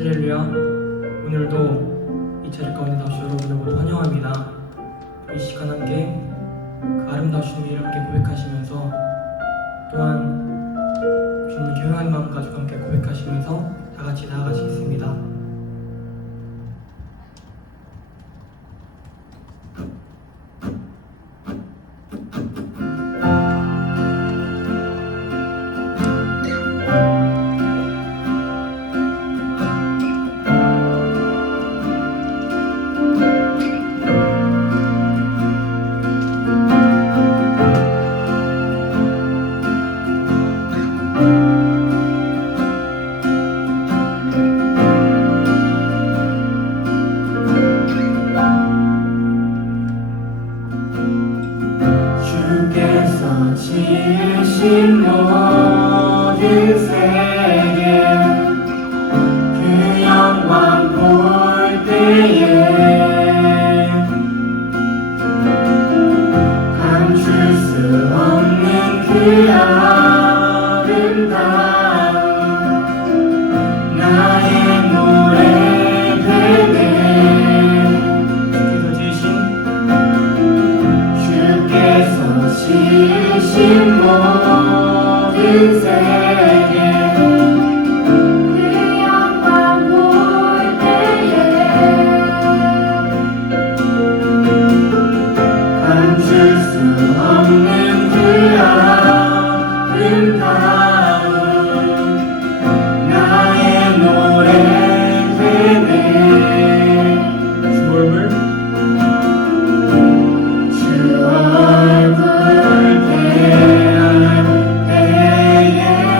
할렐루야. 오늘도 이 자리 가운데 나오신 여러분들 모두 환영합니다. 이 시간 함께 그 아름다우신 이름 함께 고백하시면서 또한 주님을 경외하는 마음 가지고 함께 고백하시면서 다 같이 나아가시겠습니다. 주께서 지으신 모든 세계 그 영광 볼 때에 감출 수 없는 그 아름다움 나의 노래 되네. 주께서 지으신 모든 세계 그 영광 볼 때에 감출 수 없는 그 아름다움 나의 노래 되네. 주 얼굴 주 얼굴 대할 때에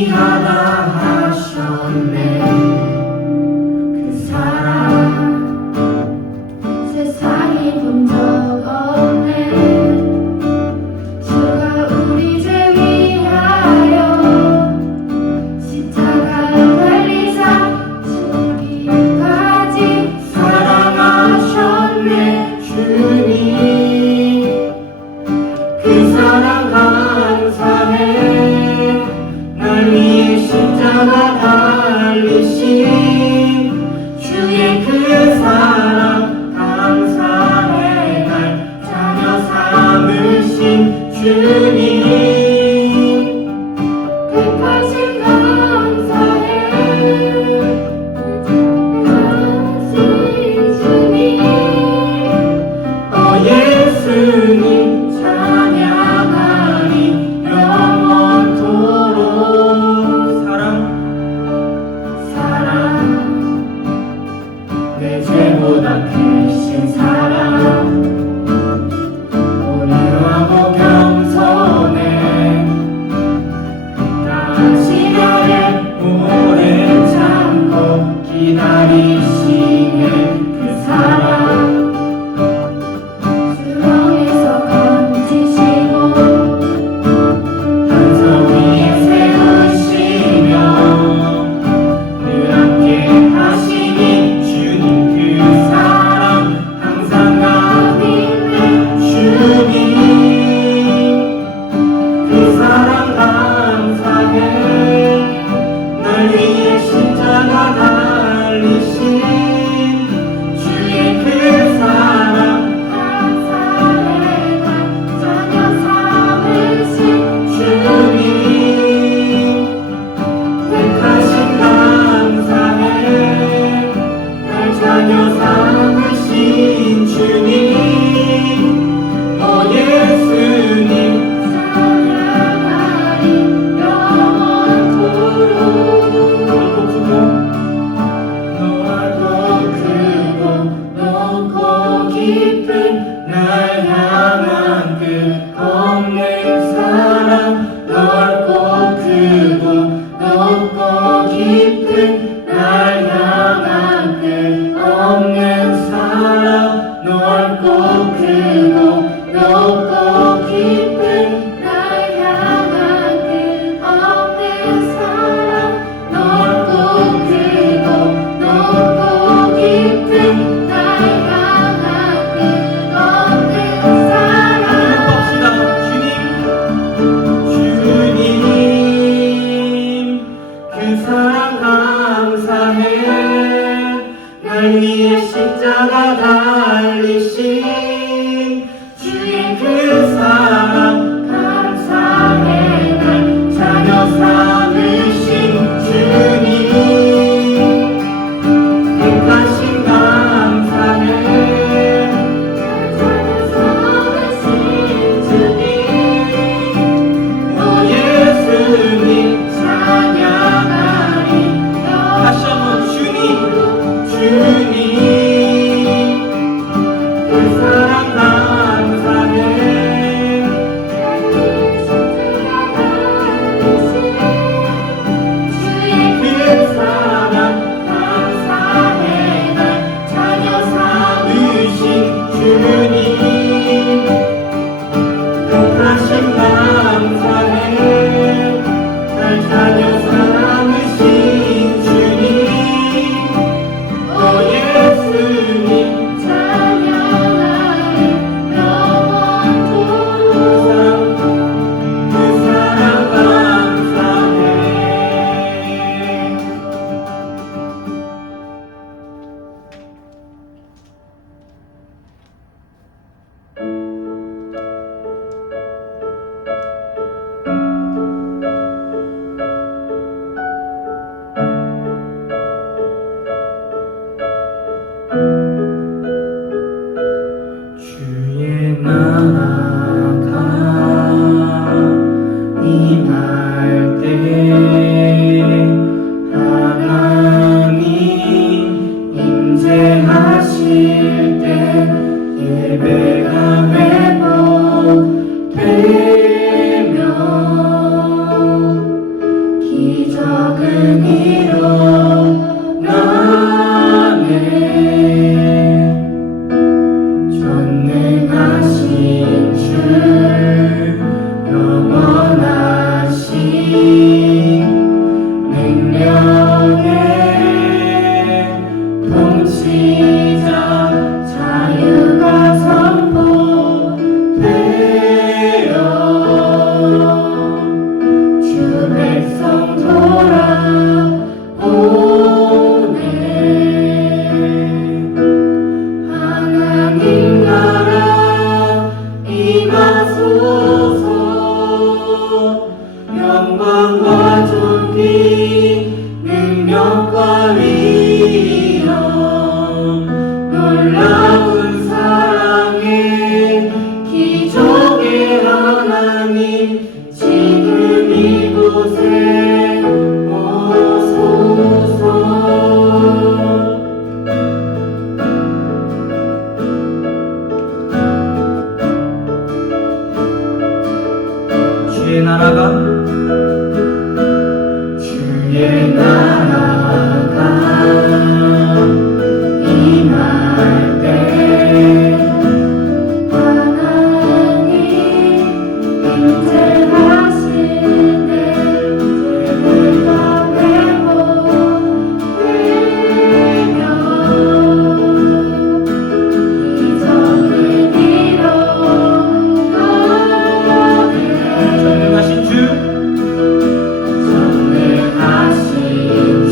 귀하다 하셨네. 그 사랑 세상이 본 적 없네. 주가 우리 죄 위하여 십자가에 달리사 죽기까지 사랑하셨네. 주님 그 사랑 감사해. 날 위해 십자가 달리신 주의 그 사랑 감사해. 날 자녀 삼으신 주님 180 감사해. 하신 주님 예수님 찬양하리 영원토록. 사랑 내 죄보다 크신 사랑 온유하고 겸손해. 당신 아래 온 오소서. 주의 나라가 주의 나라가 임할 때 하나님 임재하시네. 죄들과 회복되며 이전을 잃어가네. 전능하신 주 전능하신 주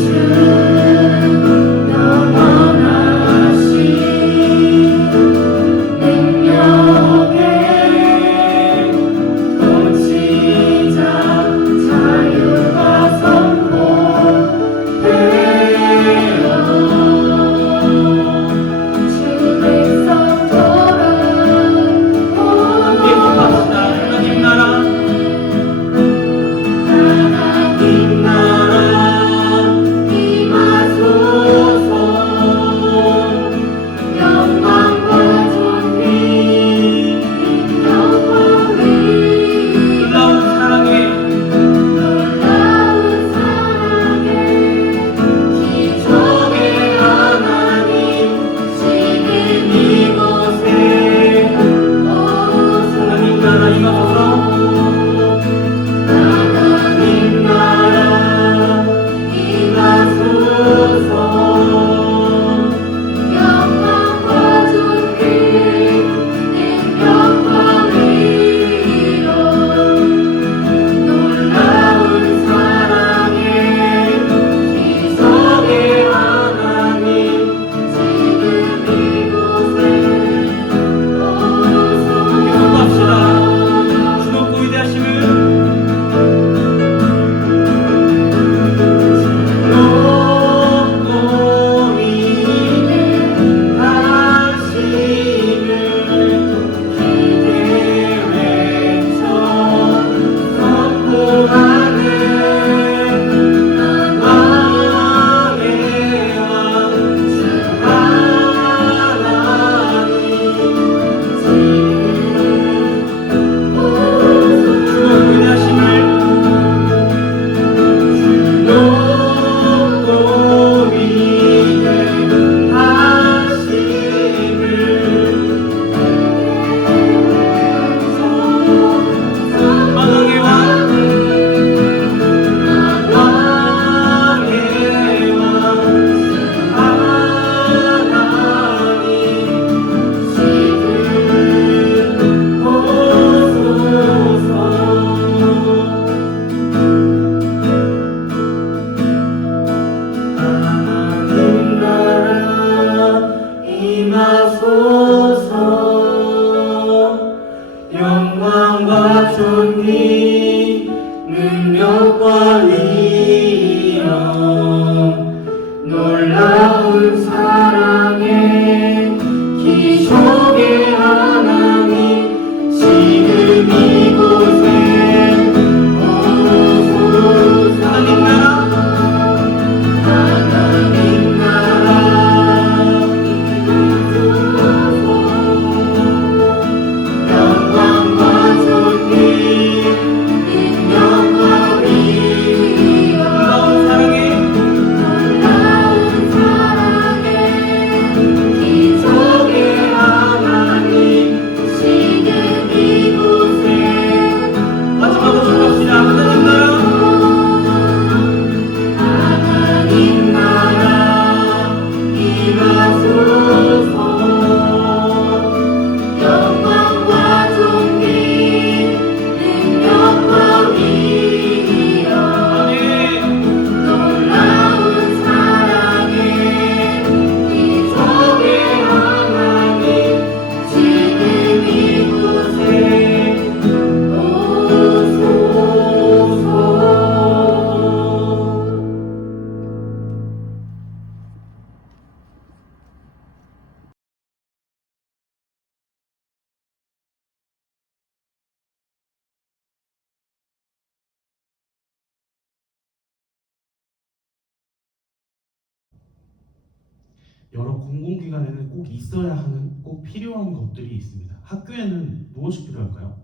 여러 공공기관에는 꼭 있어야 하는, 꼭 필요한 것들이 있습니다. 학교에는 무엇이 필요할까요?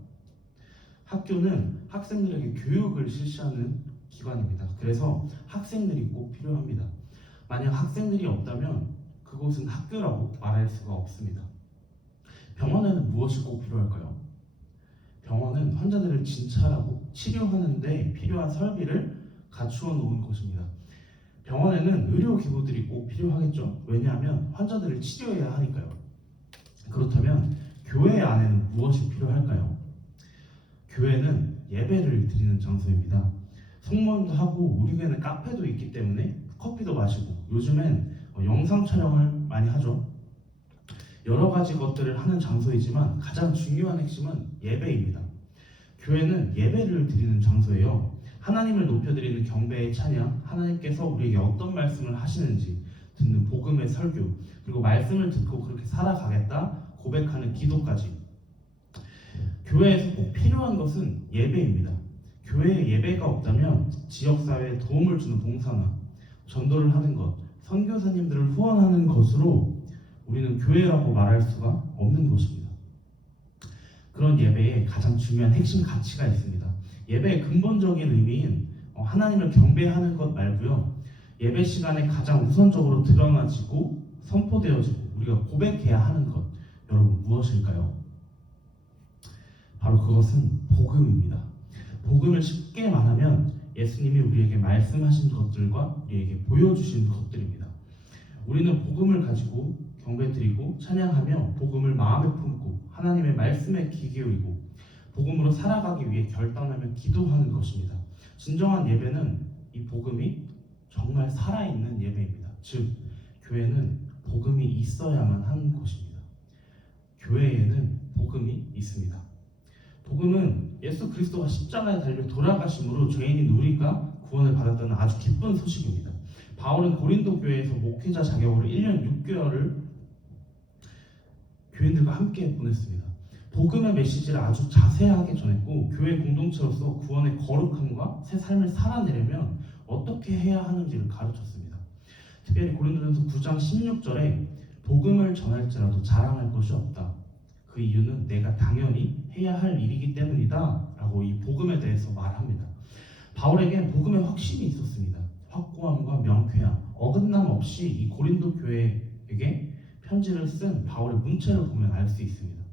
학교는 학생들에게 교육을 실시하는 기관입니다. 그래서 학생들이 꼭 필요합니다. 만약 학생들이 없다면 그곳은 학교라고 말할 수가 없습니다. 병원에는 무엇이 꼭 필요할까요? 병원은 환자들을 진찰하고 치료하는 데 필요한 설비를 갖추어 놓은 곳입니다. 병원에는 의료기구들이 꼭 필요하겠죠. 왜냐하면 환자들을 치료해야 하니까요. 그렇다면 교회 안에는 무엇이 필요할까요? 교회는 예배를 드리는 장소입니다. 성모임도 하고 우리 교회는 카페도 있기 때문에 커피도 마시고 요즘엔 영상 촬영을 많이 하죠. 여러 가지 것들을 하는 장소이지만 가장 중요한 핵심은 예배입니다. 교회는 예배를 드리는 장소예요. 하나님을 높여드리는 경배의 찬양, 하나님께서 우리에게 어떤 말씀을 하시는지 듣는 복음의 설교, 그리고 말씀을 듣고 그렇게 살아가겠다 고백하는 기도까지. 교회에서 꼭 필요한 것은 예배입니다. 교회에 예배가 없다면 지역사회에 도움을 주는 봉사나 전도를 하는 것, 선교사님들을 후원하는 것으로 우리는 교회라고 말할 수가 없는 것입니다. 그런 예배에 가장 중요한 핵심 가치가 있습니다. 예배의 근본적인 의미인 하나님을 경배하는 것 말고요. 예배 시간에 가장 우선적으로 드러나지고 선포되어지고 우리가 고백해야 하는 것, 여러분 무엇일까요? 바로 그것은 복음입니다. 복음을 쉽게 말하면 예수님이 우리에게 말씀하신 것들과 우리에게 보여주신 것들입니다. 우리는 복음을 가지고 경배드리고 찬양하며 복음을 마음에 품고 하나님의 말씀에 귀 기울이고 복음으로 살아가기 위해 결단하며 기도하는 것입니다. 진정한 예배는 이 복음이 정말 살아있는 예배입니다. 즉, 교회는 복음이 있어야만 하는 곳입니다. 교회에는 복음이 있습니다. 복음은 예수 그리스도가 십자가에 달려 돌아가심으로 죄인인 우리가 구원을 받았다는 아주 기쁜 소식입니다. 바울은 고린도 교회에서 목회자 자격으로 1년 6개월을 교인들과 함께 보냈습니다. 복음의 메시지를 아주 자세하게 전했고 교회 공동체로서 구원의 거룩함과 새 삶을 살아내려면 어떻게 해야 하는지를 가르쳤습니다. 특별히 고린도전서 9장 16절에 복음을 전할지라도 자랑할 것이 없다. 그 이유는 내가 당연히 해야 할 일이기 때문이다 라고 이 복음에 대해서 말합니다. 바울에게 복음의 확신이 있었습니다. 확고함과 명쾌함, 어긋남 없이 이 고린도 교회에게 편지를 쓴 바울의 문체를 보면 알 수 있습니다.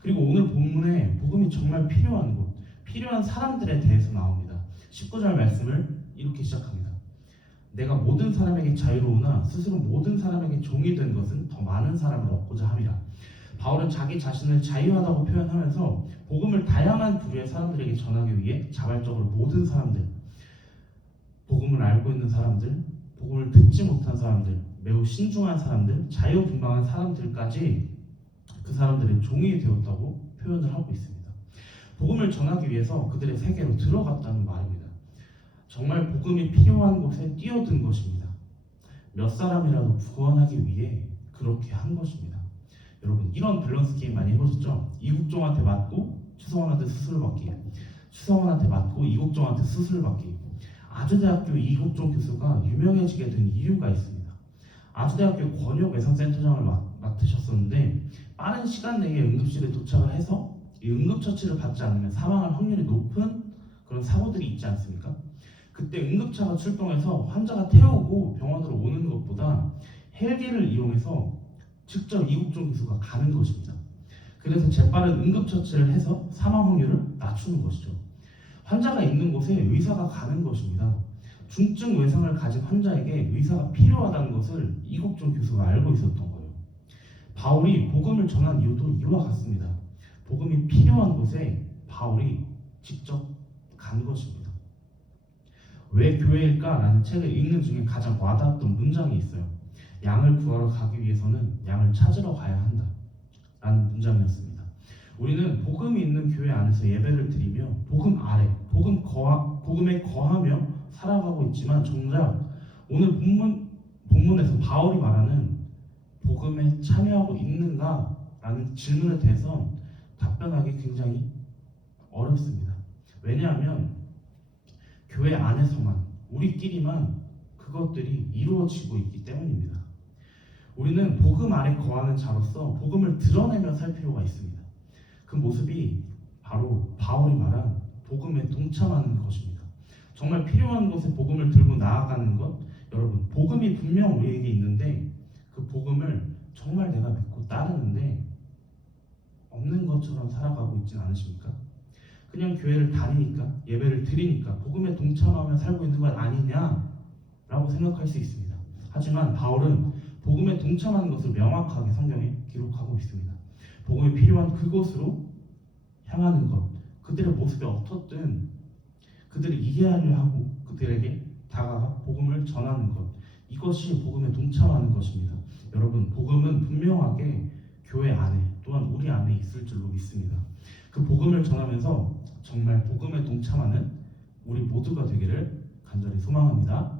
그리고 오늘 본문에 복음이 정말 필요한 곳, 필요한 사람들에 대해서 나옵니다. 19절 말씀을 이렇게 시작합니다. 내가 모든 사람에게 자유로우나 스스로 모든 사람에게 종이 된 것은 더 많은 사람을 얻고자 함이라. 바울은 자기 자신을 자유하다고 표현하면서 복음을 다양한 부류의 사람들에게 전하기 위해 자발적으로 모든 사람들, 복음을 알고 있는 사람들, 복음을 듣지 못한 사람들, 매우 신중한 사람들, 자유분방한 사람들까지 그 사람들의 종이 되었다고 표현을 하고 있습니다. 복음을 전하기 위해서 그들의 세계로 들어갔다는 말입니다. 정말 복음이 필요한 곳에 뛰어든 것입니다. 몇 사람이라도 구원하기 위해 그렇게 한 것입니다. 여러분 이런 밸런스 게임 많이 해보셨죠? 이국종한테 맞고 추성원한테 수술 받기, 추성원한테 맞고 이국종한테 수술 받기. 아주대학교 이국종 교수가 유명해지게 된 이유가 있습니다. 아주대학교 권역외상센터장을 맡으셨었는데 빠른 시간 내에 응급실에 도착을 해서 이 응급처치를 받지 않으면 사망할 확률이 높은 그런 사고들이 있지 않습니까? 그때 응급차가 출동해서 환자가 태우고 병원으로 오는 것보다 헬기를 이용해서 직접 이국종 교수가 가는 것입니다. 그래서 재빠른 응급처치를 해서 사망 확률을 낮추는 것이죠. 환자가 있는 곳에 의사가 가는 것입니다. 중증 외상을 가진 환자에게 의사가 필요하다는 것을 이국종 교수가 알고 있었던 거예요. 바울이 복음을 전한 이유도 이와 같습니다. 복음이 필요한 곳에 바울이 직접 간 것입니다. 왜 교회일까? 라는 책을 읽는 중에 가장 와닿았던 문장이 있어요. 양을 구하러 가기 위해서는 양을 찾으러 가야 한다 라는 문장이었습니다. 우리는 복음이 있는 교회 안에서 예배를 드리며 복음 아래, 복음에 거하며 살아가고 있지만 정작 오늘 본문에서 바울이 말하는 복음에 참여하고 있는가? 라는 질문에 대해서 답변하기 굉장히 어렵습니다. 왜냐하면 교회 안에서만, 우리끼리만 그것들이 이루어지고 있기 때문입니다. 우리는 복음 안에 거하는 자로서 복음을 드러내며 살 필요가 있습니다. 그 모습이 바로 바울이 말한 복음에 동참하는 것입니다. 정말 필요한 곳에 복음을 들고 나아가는 것, 여러분, 복음이 분명 우리에게 있는데 그 복음을 정말 내가 믿고 따르는데 없는 것처럼 살아가고 있진 않으십니까? 그냥 교회를 다니니까, 예배를 드리니까 복음에 동참하며 살고 있는 것 아니냐라고 생각할 수 있습니다. 하지만 바울은 복음에 동참하는 것을 명확하게 성경에 기록하고 있습니다. 복음이 필요한 그곳으로 향하는 것, 그들의 모습이 어떻든 그들을 이해하려 하고 그들에게 다가가 복음을 전하는 것, 이것이 복음에 동참하는 것입니다. 여러분, 복음은 분명하게 교회 안에 또한 우리 안에 있을 줄로 믿습니다. 그 복음을 전하면서 정말 복음에 동참하는 우리 모두가 되기를 간절히 소망합니다.